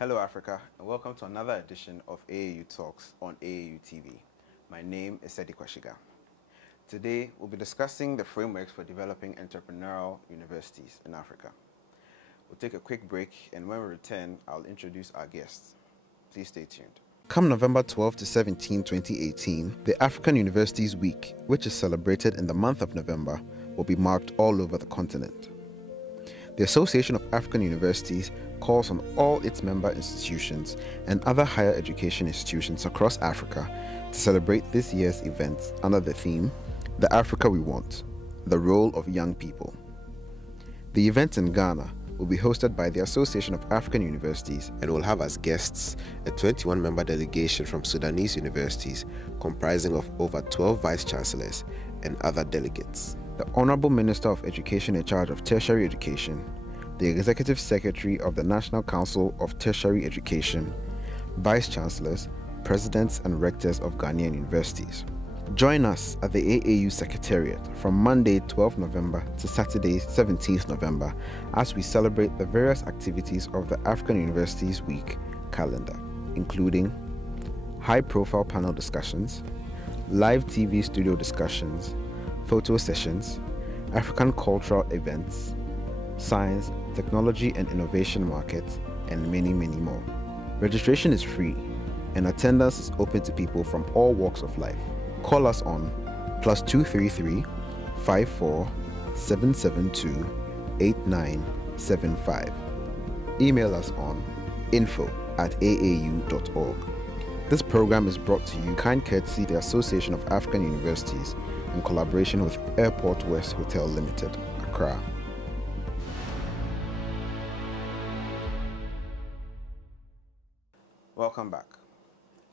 Hello Africa, and welcome to another edition of AAU Talks on AAU TV. My name is Sedi Quashigah. Today, we'll be discussing the frameworks for developing entrepreneurial universities in Africa. We'll take a quick break, and when we return, I'll introduce our guests. Please stay tuned. Come November 12 to 17, 2018, the African Universities Week, which is celebrated in the month of November, will be marked all over the continent. The Association of African Universities calls on all its member institutions and other higher education institutions across Africa to celebrate this year's event under the theme, The Africa We Want, the Role of Young People. The event in Ghana will be hosted by the Association of African Universities and will have as guests a 21-member delegation from Sudanese universities comprising of over 12 vice-chancellors and other delegates. The Honorable Minister of Education in charge of tertiary education, the Executive Secretary of the National Council of Tertiary Education, Vice-Chancellors, Presidents and Rectors of Ghanaian universities. Join us at the AAU Secretariat from Monday 12 November to Saturday 17th November as we celebrate the various activities of the African Universities Week calendar, including high-profile panel discussions, live TV studio discussions, photo sessions, African cultural events, science, technology and innovation markets, and many, many more. Registration is free and attendance is open to people from all walks of life. Call us on +233 54 772 8975. Email us on info@aau.org. This program is brought to you kind courtesy the Association of African Universities in collaboration with Airport West Hotel Limited, Accra. Welcome back.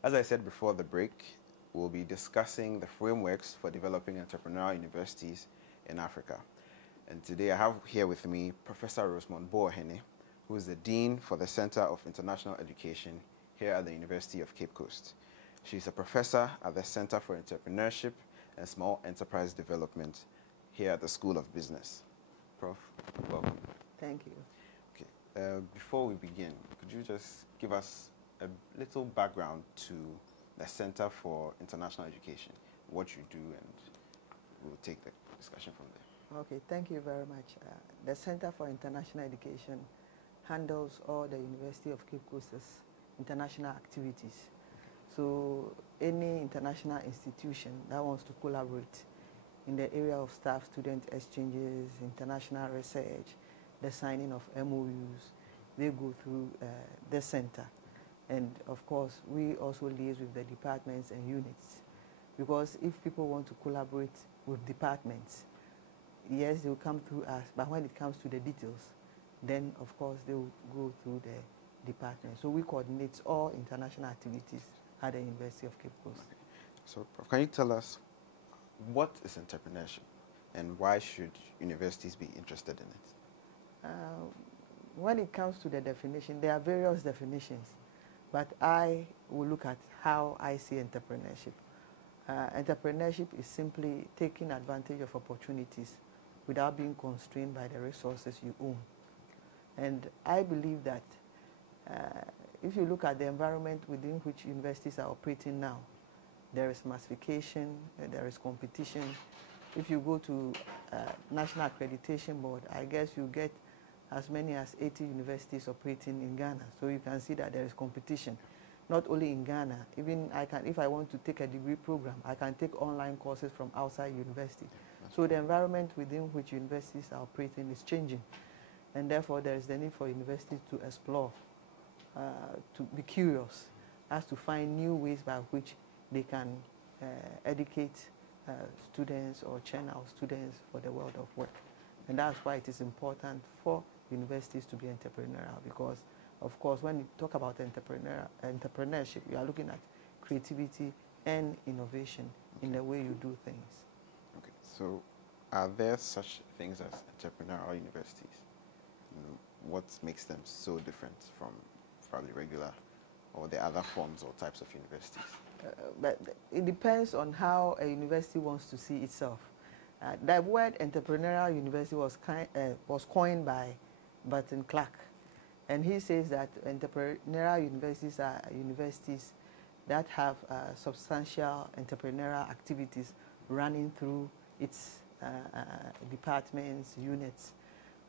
As I said before the break, we'll be discussing the frameworks for developing entrepreneurial universities in Africa. And today I have here with me Professor Rosemond, who is the Dean for the Center of International Education here at the University of Cape Coast. She's a professor at the Center for Entrepreneurship and Small Enterprise Development here at the School of Business. Prof, welcome. Thank you. Okay. Before we begin, could you just give us a little background to the Center for International Education, what you do, and we'll take the discussion from there. Okay, thank you very much. The Center for International Education handles all the University of Cape Coast's international activities. So any international institution that wants to collaborate in the area of staff-student exchanges, international research, the signing of MOUs, they go through the center. And of course, we also liaise with the departments and units. Because if people want to collaborate with departments, yes, they will come through us, but when it comes to the details, then of course they will go through the department. So we coordinate all international activities at the University of Cape Coast. Okay. So, Prof, can you tell us what is entrepreneurship and why should universities be interested in it? When it comes to the definition, there are various definitions, but I will look at how I see entrepreneurship. Entrepreneurship is simply taking advantage of opportunities without being constrained by the resources you own. And I believe that if you look at the environment within which universities are operating now, there is massification, there is competition. If you go to National Accreditation Board, I guess you get as many as 80 universities operating in Ghana. So you can see that there is competition, not only in Ghana. Even if I want to take a degree program, I can take online courses from outside university. So the environment within which universities are operating is changing. And therefore, there is the need for universities to explore, to be curious as to find new ways by which they can educate students or churn out students for the world of work. And that's why it is important for universities to be entrepreneurial, because, of course, when you talk about entrepreneurship, you are looking at creativity and innovation in the way you do things. Okay, so are there such things as entrepreneurial universities? What makes them so different from probably regular or the other forms or types of universities? But it depends on how a university wants to see itself. The word entrepreneurial university was coined by Burton Clark, And he says that entrepreneurial universities are universities that have substantial entrepreneurial activities running through its departments, units.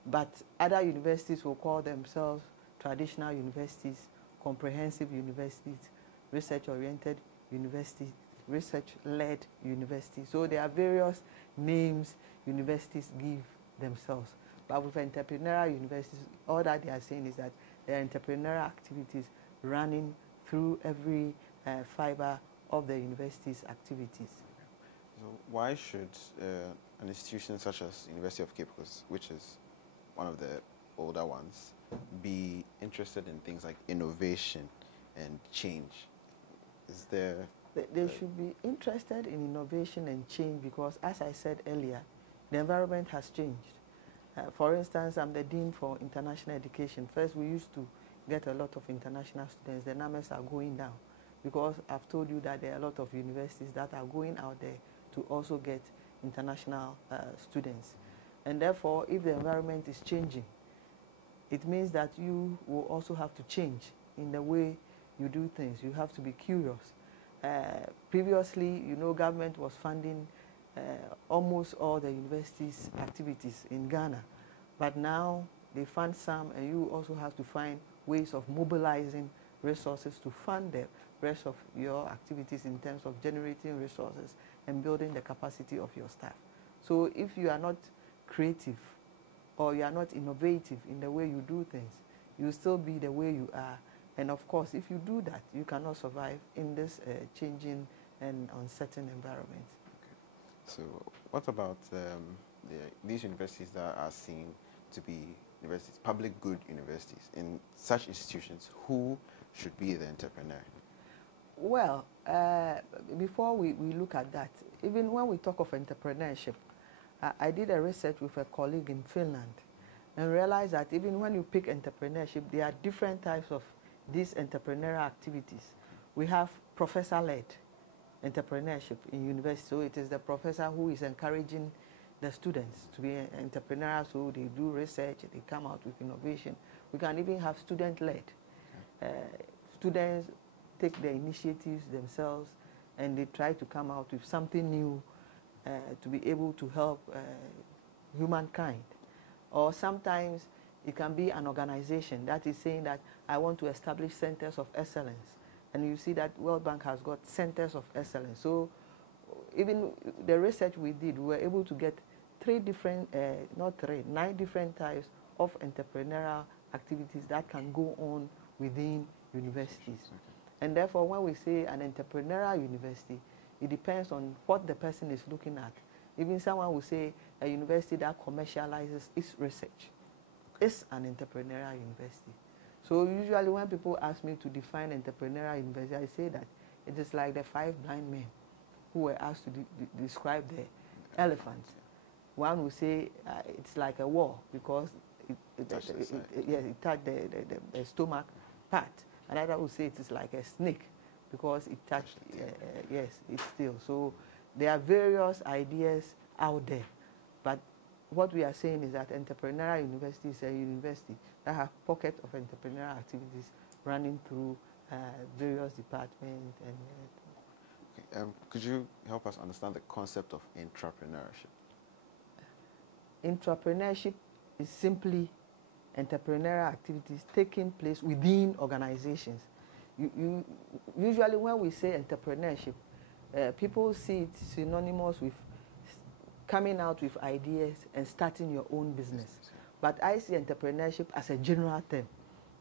But other universities will call themselves traditional universities, comprehensive universities, research-oriented universities, research-led universities. So there are various names universities give themselves. But with entrepreneurial universities, all that they are saying is that there are entrepreneurial activities running through every fiber of the university's activities. So why should an institution such as University of Cape Coast, which is one of the older ones, be interested in things like innovation and change? Is there... They should be interested in innovation and change because, as I said earlier, the environment has changed. For instance, I'm the Dean for International Education. First, we used to get a lot of international students. The numbers are going down because I've told you that there are a lot of universities that are going out there to also get international students. And therefore, if the environment is changing, it means that you will also have to change in the way you do things. You have to be curious. Previously, you know, government was funding almost all the universities' activities in Ghana. But now they fund some, and you also have to find ways of mobilizing resources to fund the rest of your activities in terms of generating resources and building the capacity of your staff. So if you are not creative or you are not innovative in the way you do things, you'll still be the way you are. And of course, if you do that, you cannot survive in this changing and uncertain environment. So what about these universities that are seen to be universities, public good universities? In such institutions, who should be the entrepreneur? Well, before we look at that, even when we talk of entrepreneurship, I did a research with a colleague in Finland and realized that even when you pick entrepreneurship, there are different types of these entrepreneurial activities. We have professor-led entrepreneurship in university. So it is the professor who is encouraging the students to be entrepreneurs, so they do research, they come out with innovation. We can even have student-led. Students take the initiatives themselves and they try to come out with something new to be able to help humankind. Or sometimes it can be an organization that is saying that I want to establish centers of excellence. And you see that World Bank has got centers of excellence. So even the research we did, we were able to get 9 different types of entrepreneurial activities that can go on within universities. Okay. And therefore, when we say an entrepreneurial university, it depends on what the person is looking at. Even someone will say a university that commercializes its research is an entrepreneurial university. So usually when people ask me to define entrepreneurial university, I say that it is like the 5 blind men who were asked to describe the elephant. One will say it's like a wall because it touched the stomach part. Another will say it is like a snake because it touched, yes, it's still. So there are various ideas out there. But what we are saying is that entrepreneurial university is a university that have pockets of entrepreneurial activities running through various departments. And could you help us understand the concept of entrepreneurship? Entrepreneurship is simply entrepreneurial activities taking place within organizations. Usually when we say entrepreneurship, people see it synonymous with coming out with ideas and starting your own business. But I see entrepreneurship as a general term.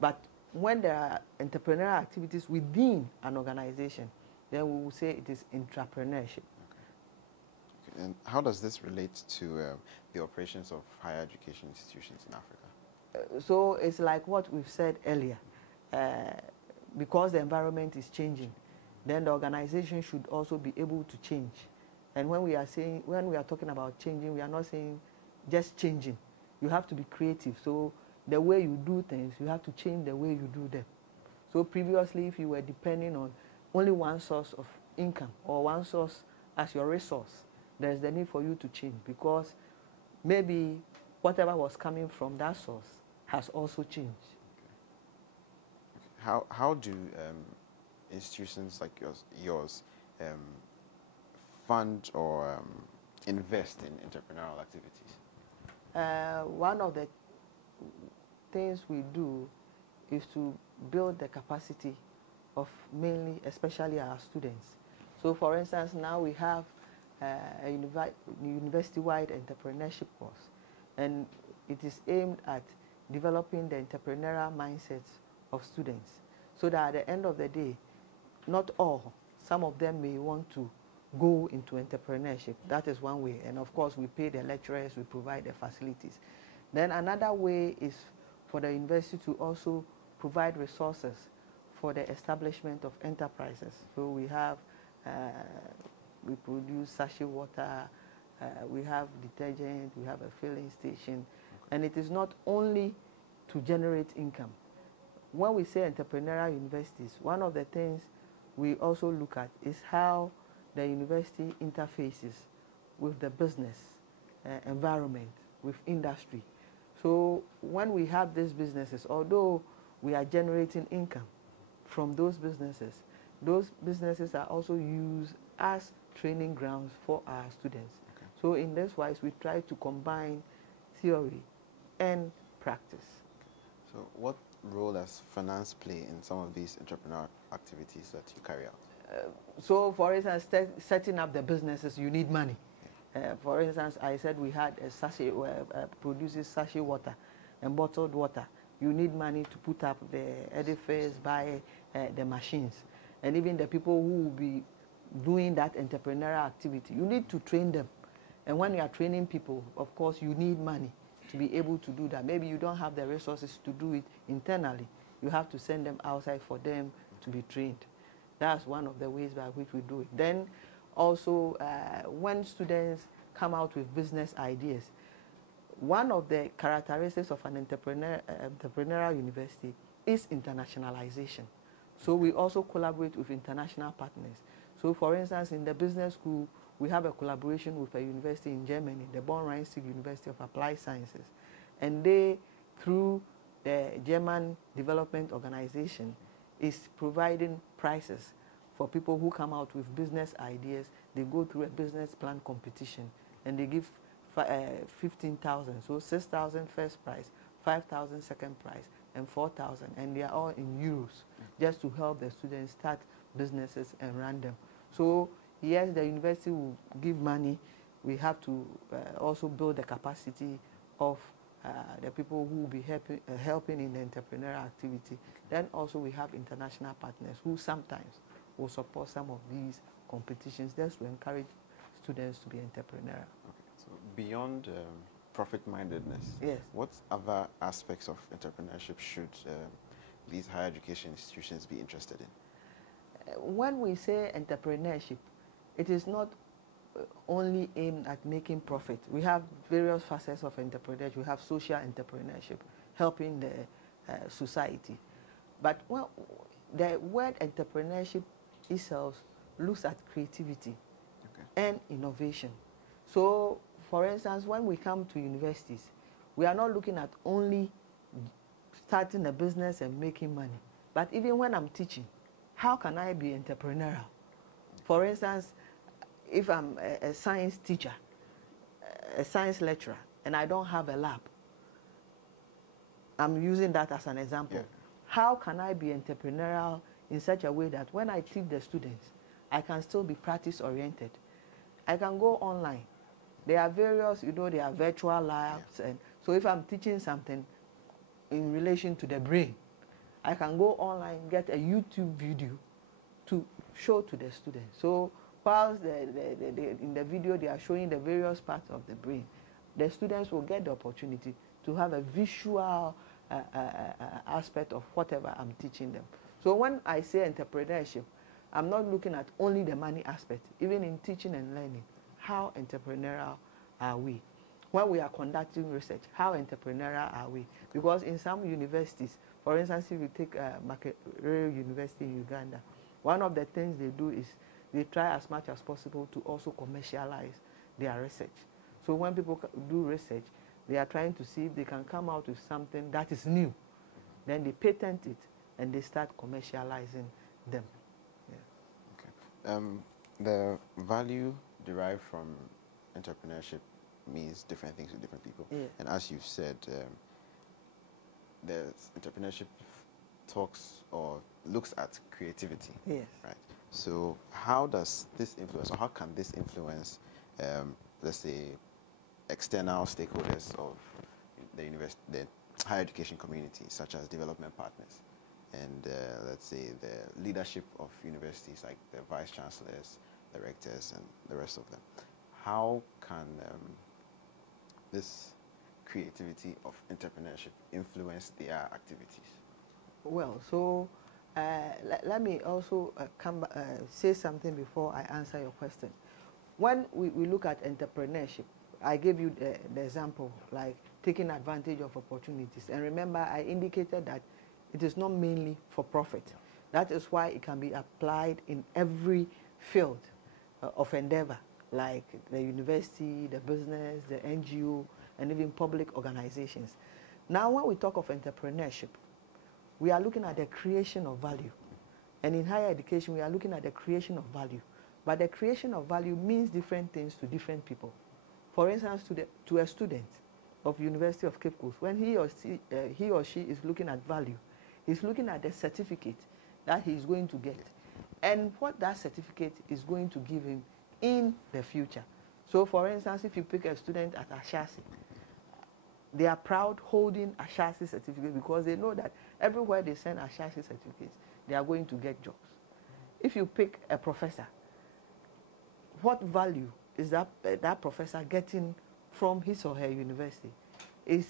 But when there are entrepreneurial activities within an organization, then we will say it is entrepreneurship. Okay. And how does this relate to the operations of higher education institutions in Africa? So it's like what we've said earlier. Because the environment is changing, then the organization should also be able to change. And when we are talking about changing, we are not saying just changing. You have to be creative. So the way you do things, you have to change the way you do them. So previously, if you were depending on only one source of income or one source as your resource, there's the need for you to change because maybe whatever was coming from that source has also changed. How do institutions like yours fund or invest in entrepreneurial activities? One of the things we do is to build the capacity of mainly, especially our students. So for instance, now we have a university-wide entrepreneurship course, and it is aimed at developing the entrepreneurial mindsets of students, so that at the end of the day, not all, some of them may want to go into entrepreneurship. That is one way, and of course we pay the lecturers, we provide the facilities. Then another way is for the university to also provide resources for the establishment of enterprises. So we have, we produce sachet water, we have detergent, we have a filling station, and it is not only to generate income. When we say entrepreneurial universities, one of the things we also look at is how the university interfaces with the business environment, with industry. So when we have these businesses, although we are generating income from those businesses are also used as training grounds for our students. Okay. So in this wise, we try to combine theory and practice. So what role does finance play in some of these entrepreneurial activities that you carry out? So for instance, setting up the businesses, you need money. For instance, I said we had a sachet, produces sachet water and bottled water. You need money to put up the edifice, buy the machines. And even the people who will be doing that entrepreneurial activity, you need to train them. And when you are training people, of course, you need money to be able to do that. Maybe you don't have the resources to do it internally. You have to send them outside for them to be trained. That's one of the ways by which we do it. Then also, when students come out with business ideas, one of the characteristics of an entrepreneurial university is internationalization. So we also collaborate with international partners. So for instance, in the business school, we have a collaboration with a university in Germany, the Bonn-Rhein-Sieg University of Applied Sciences. And they, through the German Development Organization, is providing prizes for people who come out with business ideas. They go through a business plan competition, and they give 15,000. So 6,000 first prize, 5,000 second prize, and 4,000. And they are all in euros, just to help the students start businesses and run them. So yes, the university will give money. We have to also build the capacity of the people who will be helping in the entrepreneurial activity. Then also we have international partners who sometimes will support some of these competitions just to encourage students to be entrepreneurial. Okay. So beyond profit-mindedness, yes, what other aspects of entrepreneurship should these higher education institutions be interested in? When we say entrepreneurship, it is not only aimed at making profit. We have various facets of entrepreneurship. We have social entrepreneurship, helping the society. But well, the word entrepreneurship itself looks at creativity and innovation. So, for instance, when we come to universities, we are not looking at only starting a business and making money. But even when I'm teaching, how can I be entrepreneurial? For instance, if I'm a science teacher, a science lecturer, and I don't have a lab, I'm using that as an example. Yeah. How can I be entrepreneurial in such a way that when I teach the students, I can still be practice-oriented? I can go online. There are various, there are virtual labs. And so if I'm teaching something in relation to the brain, I can go online, get a YouTube video to show to the students. So whilst in the video they are showing the various parts of the brain, the students will get the opportunity to have a visual aspect of whatever I'm teaching them. So when I say entrepreneurship, I'm not looking at only the money aspect. Even in teaching and learning, how entrepreneurial are we? When we are conducting research, how entrepreneurial are we? Because in some universities, for instance, if you take Makerere University in Uganda, one of the things they do is they try as much as possible to also commercialize their research. So when people do research, they are trying to see if they can come out with something that is new. Then they patent it. and they start commercializing them. Yeah. Okay. The value derived from entrepreneurship means different things to different people. Yeah. And as you've said, the entrepreneurship talks or looks at creativity. Yes. Right. So how does this influence, or how can this influence, let's say, external stakeholders of the higher education community, such as development partners, and let's say the leadership of universities, like the vice chancellors, the rectors, and the rest of them? How can this creativity of entrepreneurship influence their activities? Well, so let me also say something before I answer your question. When we look at entrepreneurship, I gave you the example, like taking advantage of opportunities. And remember, I indicated that it is not mainly for profit. That is why it can be applied in every field of endeavor, like the university, the business, the NGO, and even public organizations. Now, when we talk of entrepreneurship, we are looking at the creation of value. And in higher education, we are looking at the creation of value. But the creation of value means different things to different people. For instance, to a student of University of Cape Coast, when he or she is looking at value, he's looking at the certificate that he is going to get and what that certificate is going to give him in the future. So, for instance, if you pick a student at Ashasi, they are proud holding Ashasi certificate because they know that everywhere they send Ashasi certificates, they are going to get jobs. If you pick a professor, what value is that professor getting from his or her university? Is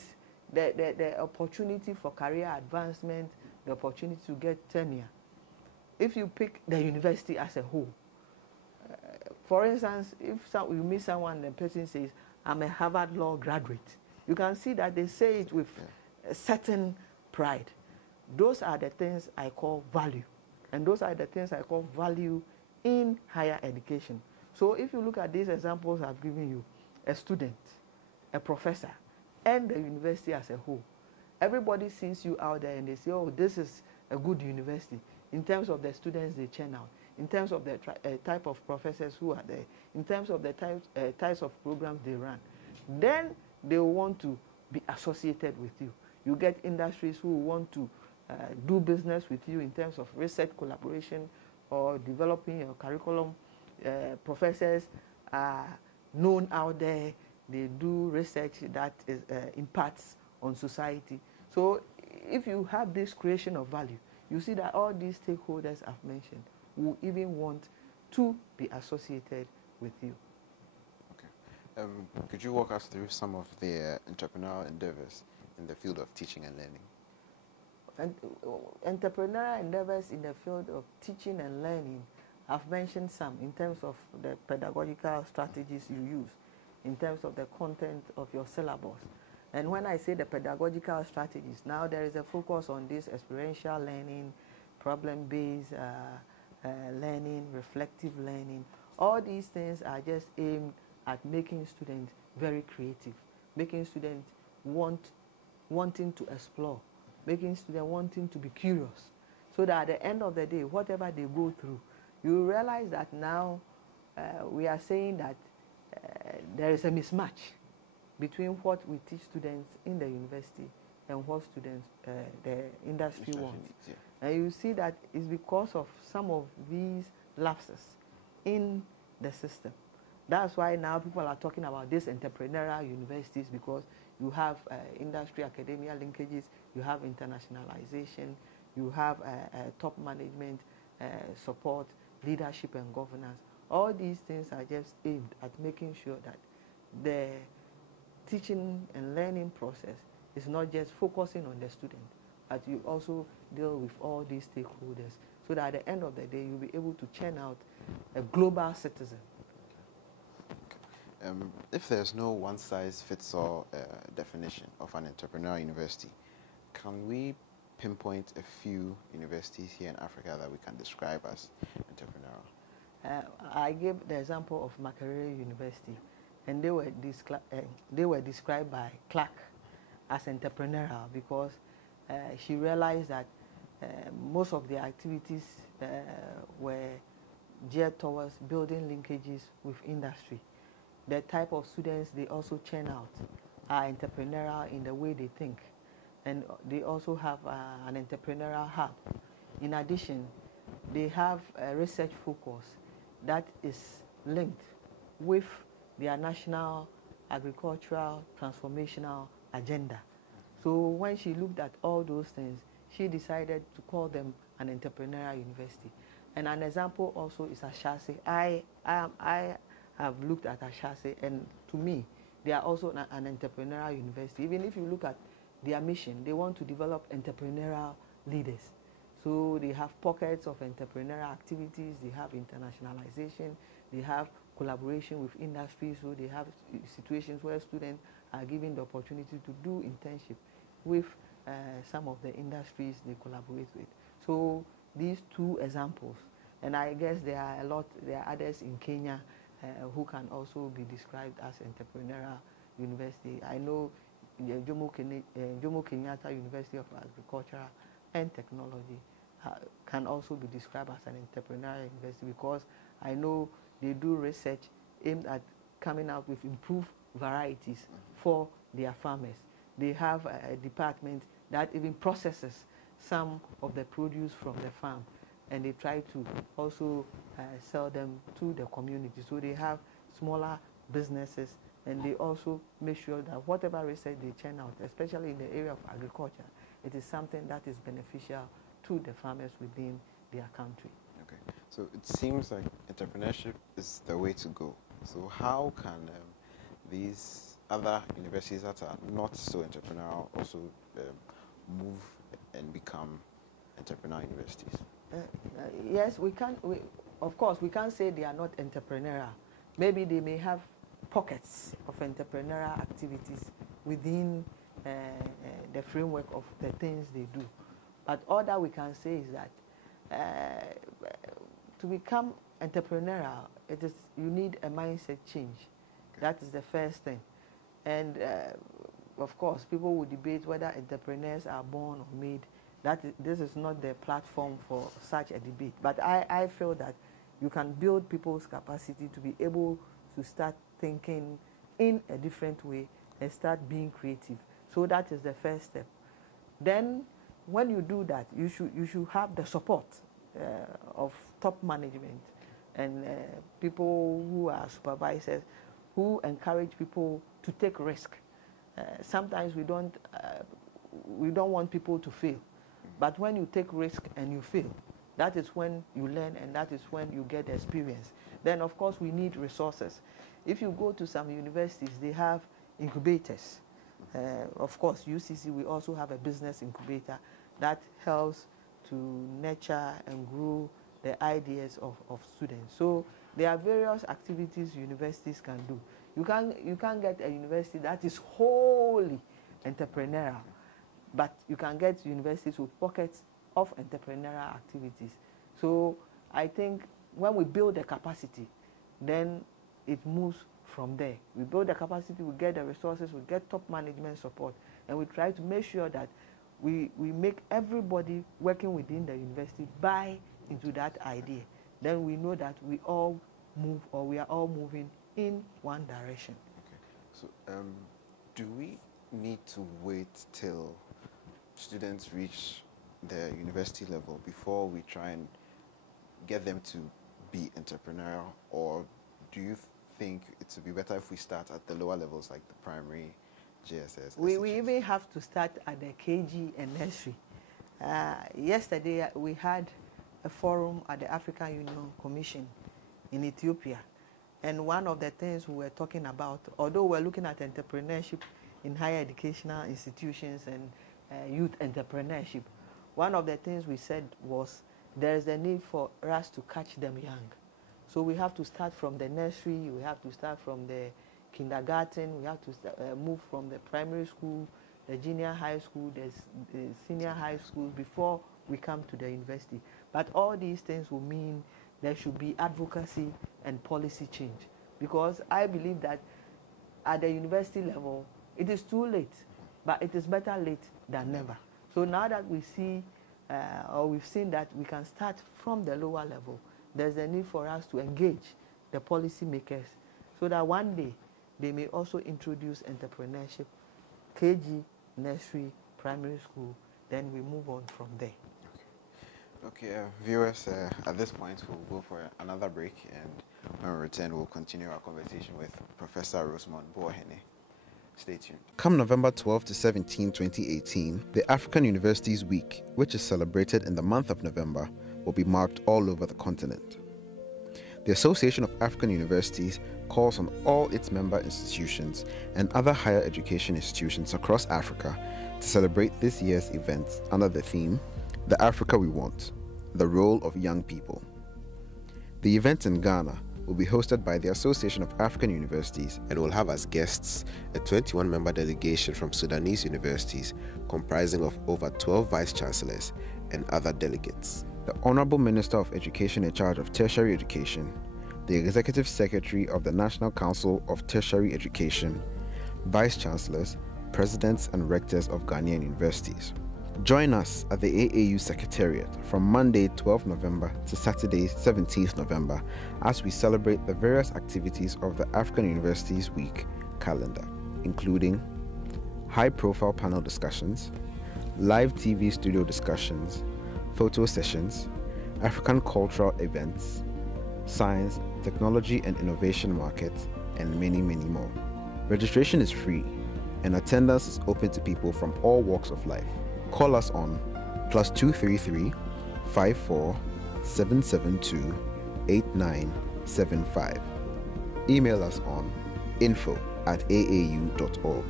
the opportunity for career advancement, the opportunity to get tenure. If you pick the university as a whole, for instance, if you meet someone and the person says, I'm a Harvard Law graduate, you can see that they say it with a certain pride. Those are the things I call value. And those are the things I call value in higher education. So if you look at these examples I've given you, a student, a professor, and the university as a whole, everybody sees you out there and they say, oh, this is a good university in terms of the students they churn out, in terms of the type of professors who are there, in terms of the types of programs they run. Then they will want to be associated with you. You get industries who want to do business with you in terms of research collaboration or developing your curriculum. Professors are known out there. They do research that impacts on society. So if you have this creation of value, you see that all these stakeholders I've mentioned will even want to be associated with you. Okay. Could you walk us through some of the entrepreneurial endeavors in the field of teaching and learning? And entrepreneurial endeavors in the field of teaching and learning, I've mentioned some in terms of the pedagogical strategies you use, in terms of the content of your syllabus. And when I say the pedagogical strategies, now there is a focus on this experiential learning, problem-based learning, reflective learning. All these things are just aimed at making students very creative, making students wanting to explore, making students wanting to be curious, so that at the end of the day, whatever they go through, you realize that now we are saying that there is a mismatch between what we teach students in the university and what students, the industry wants. Yeah. And you see that it's because of some of these lapses in the system. That's why now people are talking about these entrepreneurial universities, because you have industry academia linkages, you have internationalization, you have top management support, leadership and governance. All these things are just aimed at making sure that the teaching and learning process is not just focusing on the student, but you also deal with all these stakeholders, so that at the end of the day, you'll be able to churn out a global citizen. If there's no one-size-fits-all definition of an entrepreneurial university, can we pinpoint a few universities here in Africa that we can describe as entrepreneurial? I gave the example of Makerere University, and they were described by Clark as entrepreneurial because she realized that most of the activities were geared towards building linkages with industry. The type of students they also churn out are entrepreneurial in the way they think, and they also have an entrepreneurial hub. In addition, they have a research focus that is linked with their national agricultural transformational agenda. So when she looked at all those things, she decided to call them an entrepreneurial university. And an example also is Ashase. I have looked at Ashase, and to me, they are also an entrepreneurial university. Even if you look at their mission, they want to develop entrepreneurial leaders. So they have pockets of entrepreneurial activities, they have internationalization, they have collaboration with industry, so they have situations where students are given the opportunity to do internship with some of the industries they collaborate with. So these two examples, and I guess there are others in Kenya who can also be described as entrepreneurial university. I know the Jomo Kenyatta University of Agriculture and Technology can also be described as an entrepreneurial university, because I know they do research aimed at coming out with improved varieties for their farmers. They have a department that even processes some of the produce from the farm, and they try to also sell them to the community. So they have smaller businesses, and they also make sure that whatever research they churn out, especially in the area of agriculture, it is something that is beneficial to the farmers within their country. Okay, so it seems like entrepreneurship is the way to go. So how can these other universities that are not so entrepreneurial also move and become entrepreneurial universities? Yes, we can. Of course, we can't say they are not entrepreneurial. Maybe they may have pockets of entrepreneurial activities within the framework of the things they do. But all that we can say is that to become entrepreneurial, you need a mindset change. Okay. That is the first thing. And of course, people will debate whether entrepreneurs are born or made. This is not the platform for such a debate. But I feel that you can build people's capacity to be able to start thinking in a different way and start being creative. So that is the first step. Then, when you do that, you should have the support of top management and people who are supervisors who encourage people to take risk. Sometimes we don't want people to fail, but when you take risk and you fail, that is when you learn, and that is when you get experience. Then, of course, we need resources. If you go to some universities, they have incubators. Of course, UCC, we also have a business incubator that helps to nurture and grow the ideas of students. So there are various activities universities can do. You can't get a university that is wholly entrepreneurial, but you can get universities with pockets of entrepreneurial activities. So I think when we build the capacity, then it moves from there. We build the capacity, we get the resources, we get top management support, and we try to make sure that we make everybody working within the university buy into that idea. Then we know that we all move, or we are all moving in one direction. Okay. So do we need to wait till students reach the university level before we try and get them to be entrepreneurial, or do you think it would be better if we start at the lower levels like the primary, JSS? We even have to start at the KG and nursery. Yesterday we had a forum at the African Union Commission in Ethiopia, and one of the things we were talking about, although we're looking at entrepreneurship in higher educational institutions and youth entrepreneurship, one of the things we said was there is a need for us to catch them young. So we have to start from the nursery, we have to start from the kindergarten, we have to move from the primary school, the junior high school, the senior high school before we come to the university. But all these things will mean there should be advocacy and policy change, because I believe that at the university level, it is too late, but it is better late than never. So now that we see or we've seen that we can start from the lower level. There's a need for us to engage the policymakers so that one day they may also introduce entrepreneurship, KG, nursery, primary school, then we move on from there. Okay, viewers, at this point we'll go for another break, and when we return we'll continue our conversation with Professor Rosemond Boohene. Stay tuned. Come November 12 to 17, 2018, the African Universities Week, which is celebrated in the month of November, will be marked all over the continent. The Association of African Universities calls on all its member institutions and other higher education institutions across Africa to celebrate this year's event under the theme, The Africa We Want, the Role of Young People. The event in Ghana will be hosted by the Association of African Universities and will have as guests a 21-member delegation from Sudanese universities comprising of over 12 vice-chancellors and other delegates. The Honorable Minister of Education in charge of tertiary education, the Executive Secretary of the National Council of Tertiary Education, vice-chancellors, presidents and rectors of Ghanaian universities. Join us at the AAU Secretariat from Monday 12 November to Saturday 17th November as we celebrate the various activities of the African Universities Week calendar, including high-profile panel discussions, live TV studio discussions, photo sessions, African cultural events, science, technology and innovation markets, and many, many more. Registration is free and attendance is open to people from all walks of life. Call us on +233 54 772 8975. Email us on info@aau.org.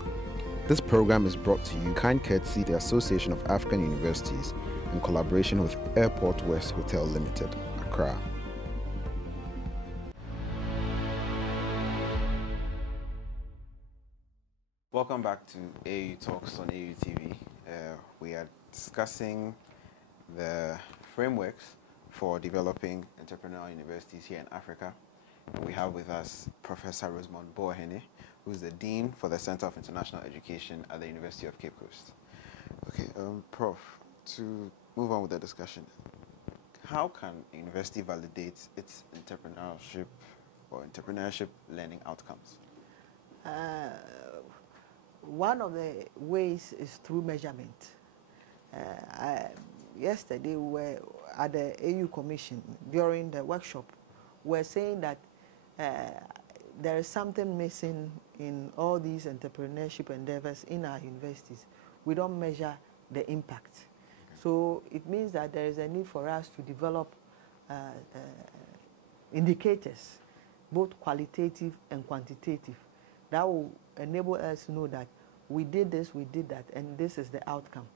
This program is brought to you kind courtesy the Association of African Universities in collaboration with Airport West Hotel Limited, Accra. Welcome back to AAU Talks on AAU TV. We are discussing the frameworks for developing entrepreneurial universities here in Africa. And we have with us Professor Rosemond Boohene, who is the Dean for the Center of International Education at the University of Cape Coast. Okay, Prof, to move on with the discussion, how can a university validate its entrepreneurship or entrepreneurship learning outcomes? One of the ways is through measurement. Yesterday we were at the AU Commission during the workshop. We were saying that there is something missing in all these entrepreneurship endeavors in our universities. We don't measure the impact. Okay. So it means that there is a need for us to develop indicators, both qualitative and quantitative, that will enable us to know that we did this, we did that, and this is the outcome.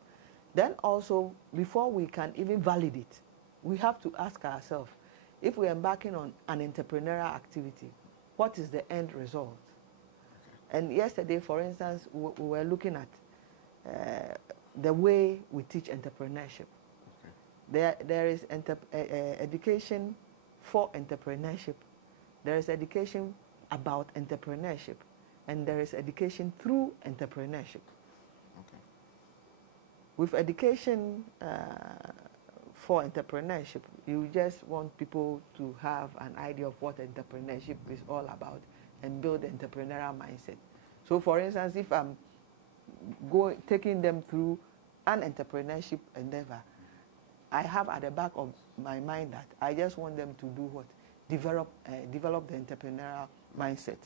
Then also, before we can even validate, we have to ask ourselves, if we're embarking on an entrepreneurial activity, what is the end result? And yesterday, for instance, we were looking at the way we teach entrepreneurship. Okay. There is education for entrepreneurship. There is education about entrepreneurship. And there is education through entrepreneurship. Okay. With education for entrepreneurship, you just want people to have an idea of what entrepreneurship is all about and build an entrepreneurial mindset. So for instance, if I'm taking them through an entrepreneurship endeavor, I have at the back of my mind that I just want them to do what? Develop the entrepreneurial mindset.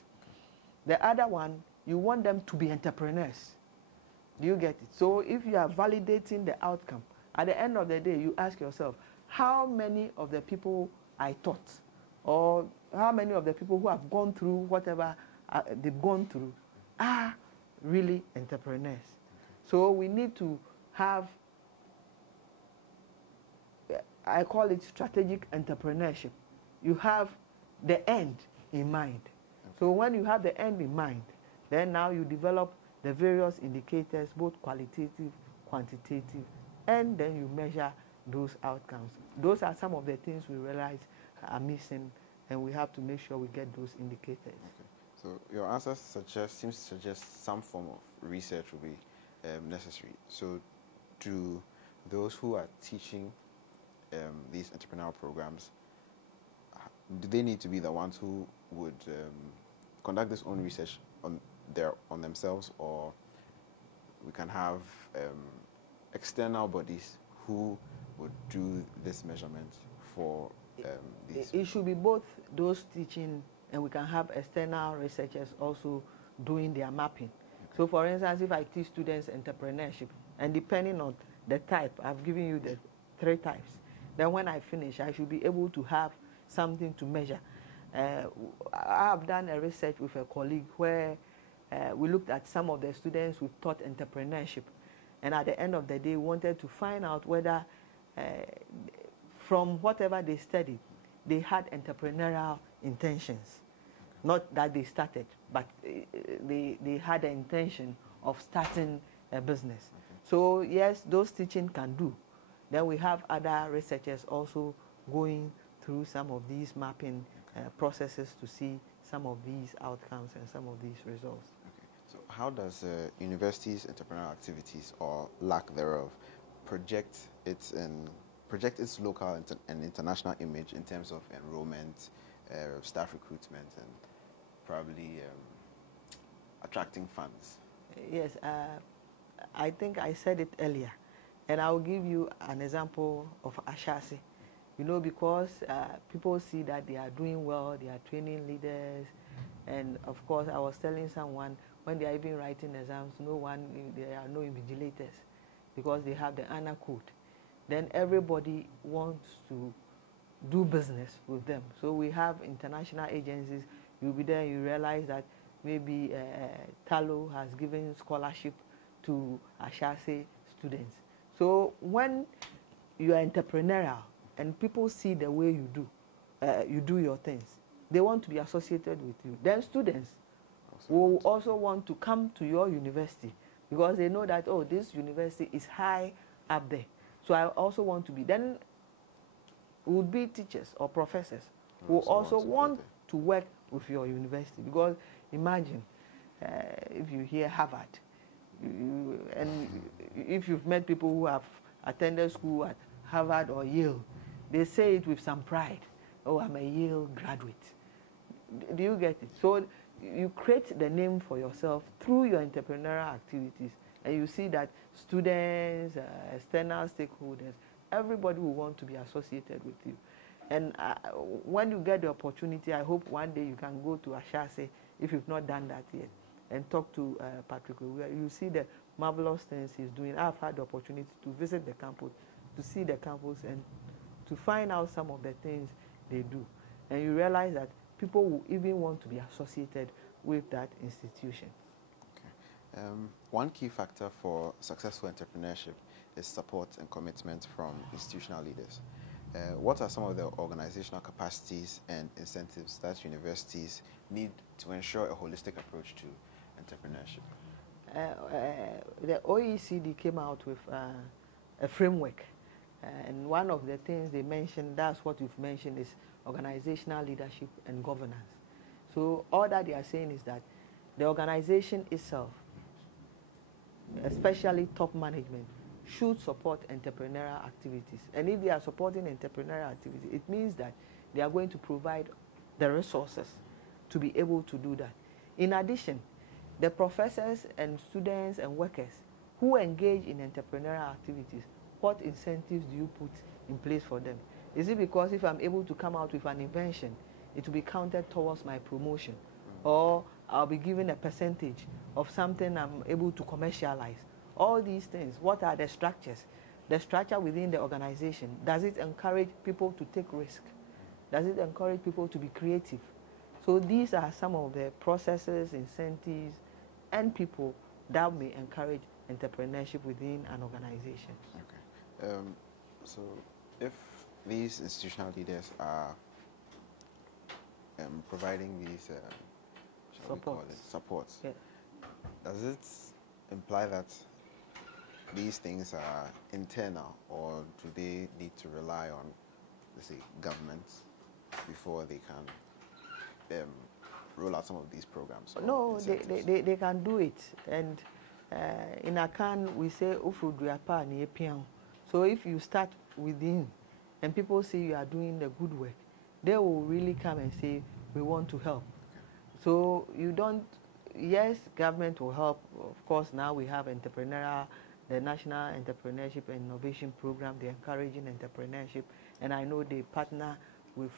The other one, you want them to be entrepreneurs. Do you get it? So if you are validating the outcome, at the end of the day, you ask yourself, how many of the people I taught, or how many of the people who have gone through whatever they've gone through are really entrepreneurs? So we need to have, I call it strategic entrepreneurship. You have the end in mind. So when you have the end in mind, then now you develop the various indicators, both qualitative, quantitative, and then you measure those outcomes. Those are some of the things we realize are missing, and we have to make sure we get those indicators. Okay. So your answer seems to suggest some form of research will be necessary. So to those who are teaching these entrepreneurial programs, do they need to be the ones who would conduct this own research on themselves, or we can have external bodies who would do this measurement for these? It should be both those teaching, and we can have external researchers also doing their mapping. Okay. So for instance, if I teach students entrepreneurship, and depending on the type, I've given you the 3 types, then when I finish, I should be able to have something to measure. I have done a research with a colleague where we looked at some of the students who taught entrepreneurship, and at the end of the day, wanted to find out whether from whatever they studied, they had entrepreneurial intentions. Not that they started, but they had the intention of starting a business. Okay. So yes, those teaching can do. Then we have other researchers also going through some of these mapping processes to see some of these outcomes and some of these results. Okay. So how does universities' entrepreneurial activities, or lack thereof, project its local and international image in terms of enrollment, staff recruitment, and probably attracting funds? Yes, I think I said it earlier, and I'll give you an example of Ashasi. You know, because people see that they are doing well, they are training leaders, and of course, I was telling someone, when they are even writing exams, there are no invigilators, because they have the ANA code. Then everybody wants to do business with them. So we have international agencies. You'll be there, you realize that maybe Talo has given scholarship to Ashase students. So when you are entrepreneurial and people see the way you do your things, they want to be associated with you. Then students will also want to come to your university, because they know that, oh, this university is high up there. So I also want to be. Then would be teachers or professors who also want to work with your university, because imagine if you hear Harvard, and if you've met people who have attended school at Harvard or Yale, they say it with some pride. Oh, I'm a Yale graduate. Do you get it? So you create the name for yourself through your entrepreneurial activities, and you see that students, external stakeholders, everybody will want to be associated with you. And when you get the opportunity, I hope one day you can go to Ashase, if you've not done that yet, and talk to Patrick. You see the marvelous things he's doing. I've had the opportunity to visit the campus, to see the campus, and to find out some of the things they do. And you realize that people will even want to be associated with that institution. Okay. One key factor for successful entrepreneurship is support and commitment from institutional leaders. What are some of the organizational capacities and incentives that universities need to ensure a holistic approach to entrepreneurship? The OECD came out with a framework, and one of the things they mentioned, that's what you've mentioned, is organizational leadership and governance. So all that they are saying is that the organization itself, especially top management, should support entrepreneurial activities. And if they are supporting entrepreneurial activities, it means that they are going to provide the resources to be able to do that. In addition, the professors and students and workers who engage in entrepreneurial activities, what incentives do you put in place for them? Is it because if I'm able to come out with an invention, it will be counted towards my promotion, or I'll be given a percentage of something I'm able to commercialize? All these things, what are the structures? The structure within the organization, does it encourage people to take risk? Does it encourage people to be creative? So these are some of the processes, incentives, and people that may encourage entrepreneurship within an organization. Okay. So if these institutional leaders are providing these supports, yeah, does it imply that these things are internal, or do they need to rely on, let's say, governments before they can roll out some of these programs? No, they can do it. And in Akan, we say, So if you start within and people see you are doing the good work, they will really come and say, we want to help. So you don't, yes, government will help. Of course, now we have Entrepreneurial, the National Entrepreneurship and Innovation Program, they're encouraging entrepreneurship. And I know they partner with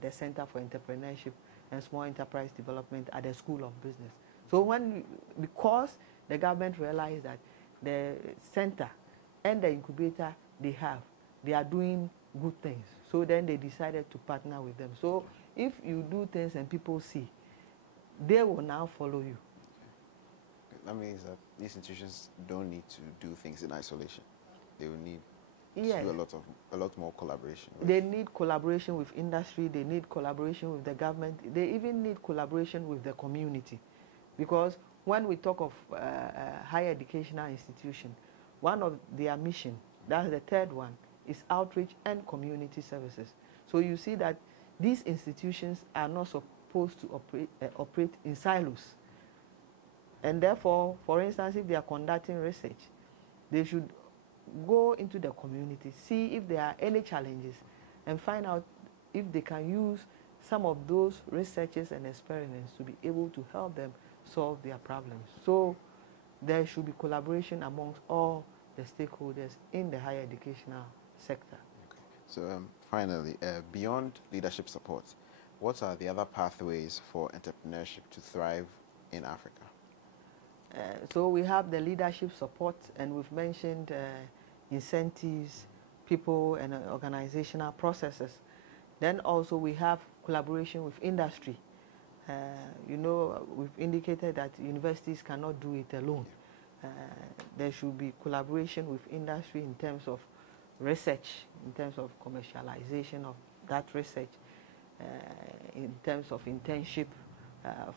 the Center for Entrepreneurship and Small Enterprise Development at the School of Business. So because the government realized that the center and the incubator they are doing good things. So then they decided to partner with them. So if you do things and people see, they will now follow you. That means that these institutions don't need to do things in isolation. They will need Yes. to do a lot more collaboration. They need collaboration with industry. They need collaboration with the government. They even need collaboration with the community. Because when we talk of higher educational institution, one of their mission, that's the third one, is outreach and community services. So you see that these institutions are not supposed to operate in silos. And therefore, for instance, if they are conducting research, they should go into the community, see if there are any challenges, and find out if they can use some of those researches and experiments to be able to help them solve their problems. So there should be collaboration amongst all the stakeholders in the higher educational sector. Okay. So finally, beyond leadership support, what are the other pathways for entrepreneurship to thrive in Africa? So we have the leadership support, and we've mentioned incentives, people and organizational processes. Then also we have collaboration with industry. You know, we've indicated that universities cannot do it alone. There should be collaboration with industry in terms of research, in terms of commercialization of that research, in terms of internship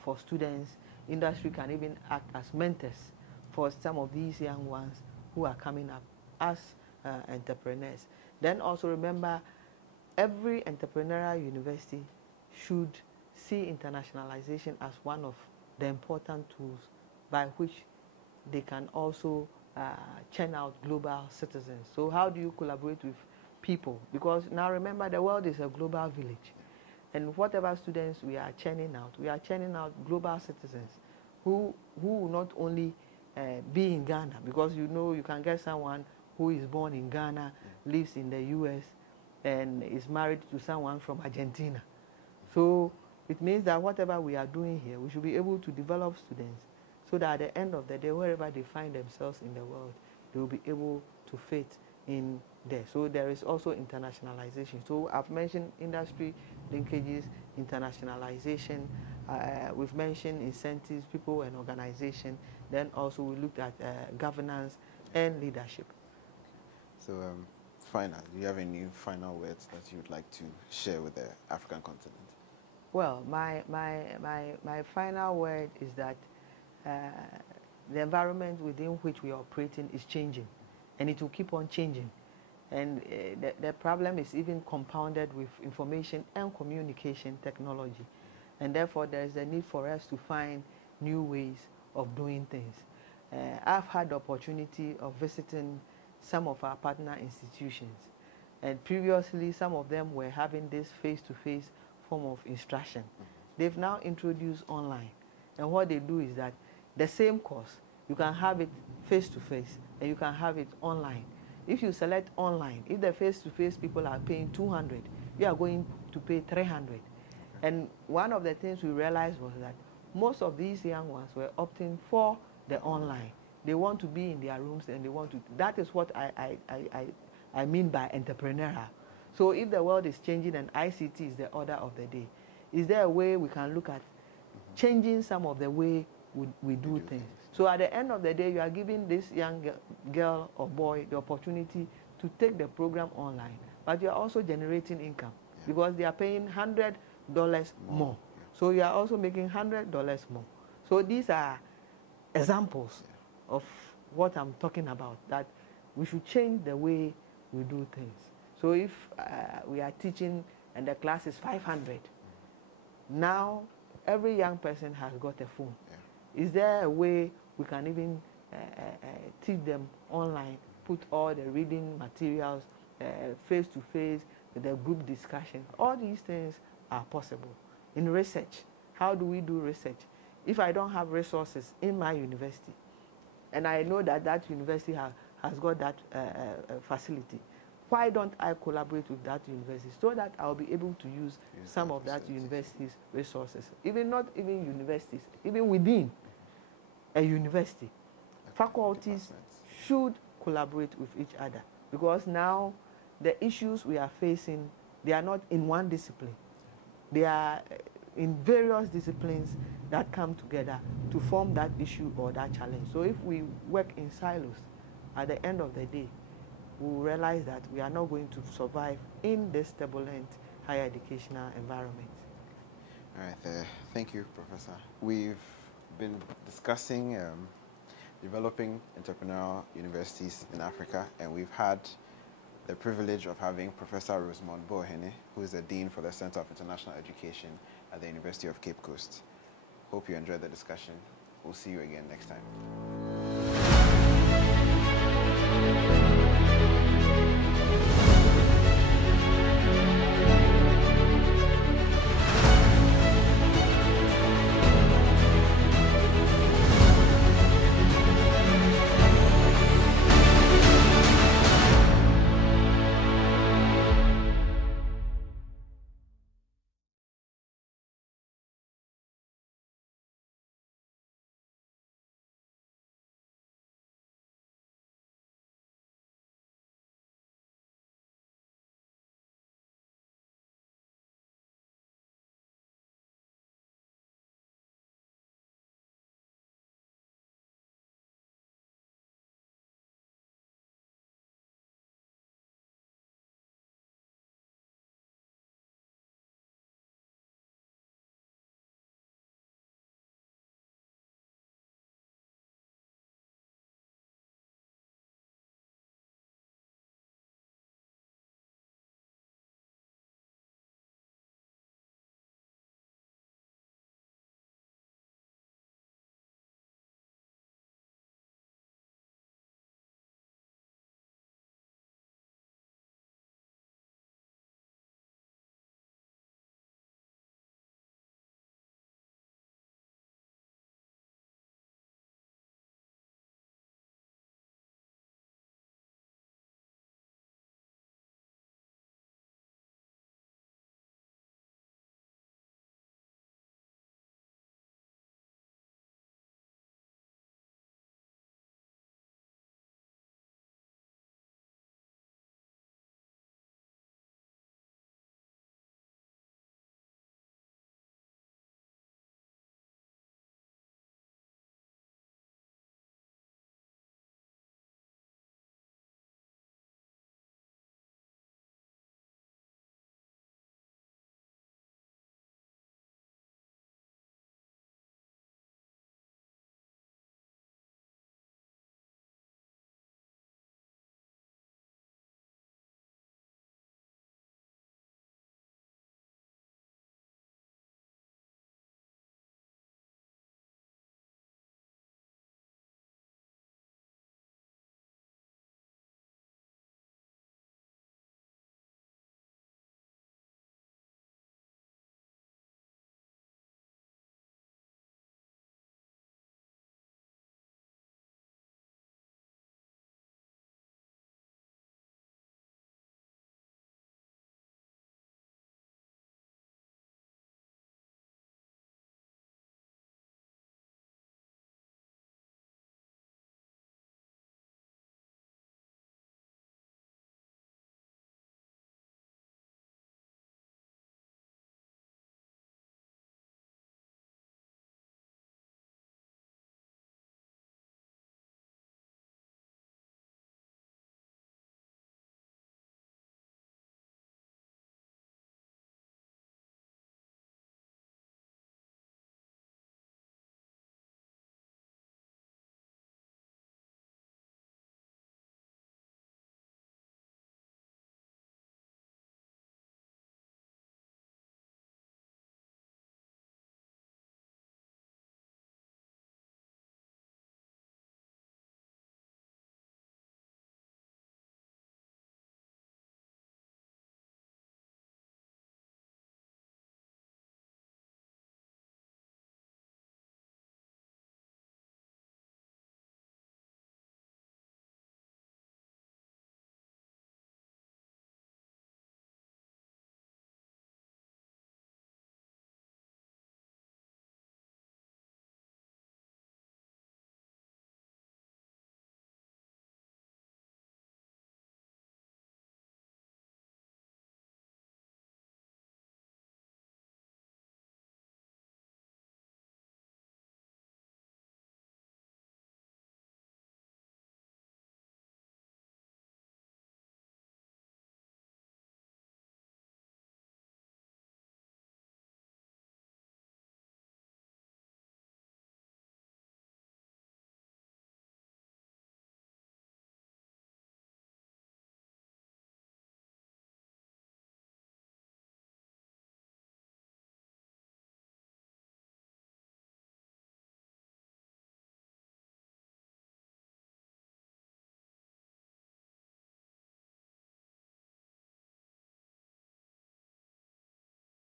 for students. Industry can even act as mentors for some of these young ones who are coming up as entrepreneurs. Then also remember, every entrepreneurial university should see internationalization as one of the important tools by which they can also churn out global citizens. So how do you collaborate with people? Because now remember, the world is a global village. And whatever students we are churning out global citizens who will not only be in Ghana, because you know you can get someone who is born in Ghana, lives in the US, and is married to someone from Argentina. So it means that whatever we are doing here, we should be able to develop students so that at the end of the day, wherever they find themselves in the world, they will be able to fit in there. So there is also internationalization. So I've mentioned industry linkages, internationalization. We've mentioned incentives, people and organization. Then also we looked at governance and leadership. So finally, do you have any final words that you would like to share with the African continent? Well, my final word is that the environment within which we are operating is changing, and it will keep on changing. And the problem is even compounded with information and communication technology. And therefore, there is a need for us to find new ways of doing things. I've had the opportunity of visiting some of our partner institutions. And previously, some of them were having this face-to-face form of instruction. They've now introduced online. And what they do is that the same course, you can have it face-to-face and you can have it online. If you select online, if the face-to-face people are paying 200, you are going to pay 300. And one of the things we realized was that most of these young ones were opting for the online. They want to be in their rooms and they want to, that is what I mean by entrepreneurial. So if the world is changing and ICT is the order of the day, is there a way we can look at changing some of the way we do things? So at the end of the day, you are giving this young girl or boy the opportunity to take the program online, but you are also generating income because they are paying $100 more. So you are also making $100 more. So these are examples of what I'm talking about, that we should change the way we do things. So if we are teaching and the class is 500, now every young person has got a phone. Is there a way we can even teach them online put all the reading materials face-to-face, the group discussion. All these things are possible. In research, how do we do research? If I don't have resources in my university, and I know that that university has got that facility, why don't I collaborate with that university so that I'll be able to use some of that university's resources? Not even universities, even within a university, faculties should collaborate with each other, because now the issues we are facing, they are not in one discipline. They are in various disciplines that come together to form that issue or that challenge. So if we work in silos, at the end of the day, we will realize that we are not going to survive in this turbulent higher educational environment. All right, thank you, Professor. We've been discussing developing entrepreneurial universities in Africa, and we've had the privilege of having Professor Rosemond Boohene, who is the Dean for the Center of International Education at the University of Cape Coast. Hope you enjoyed the discussion. We'll see you again next time.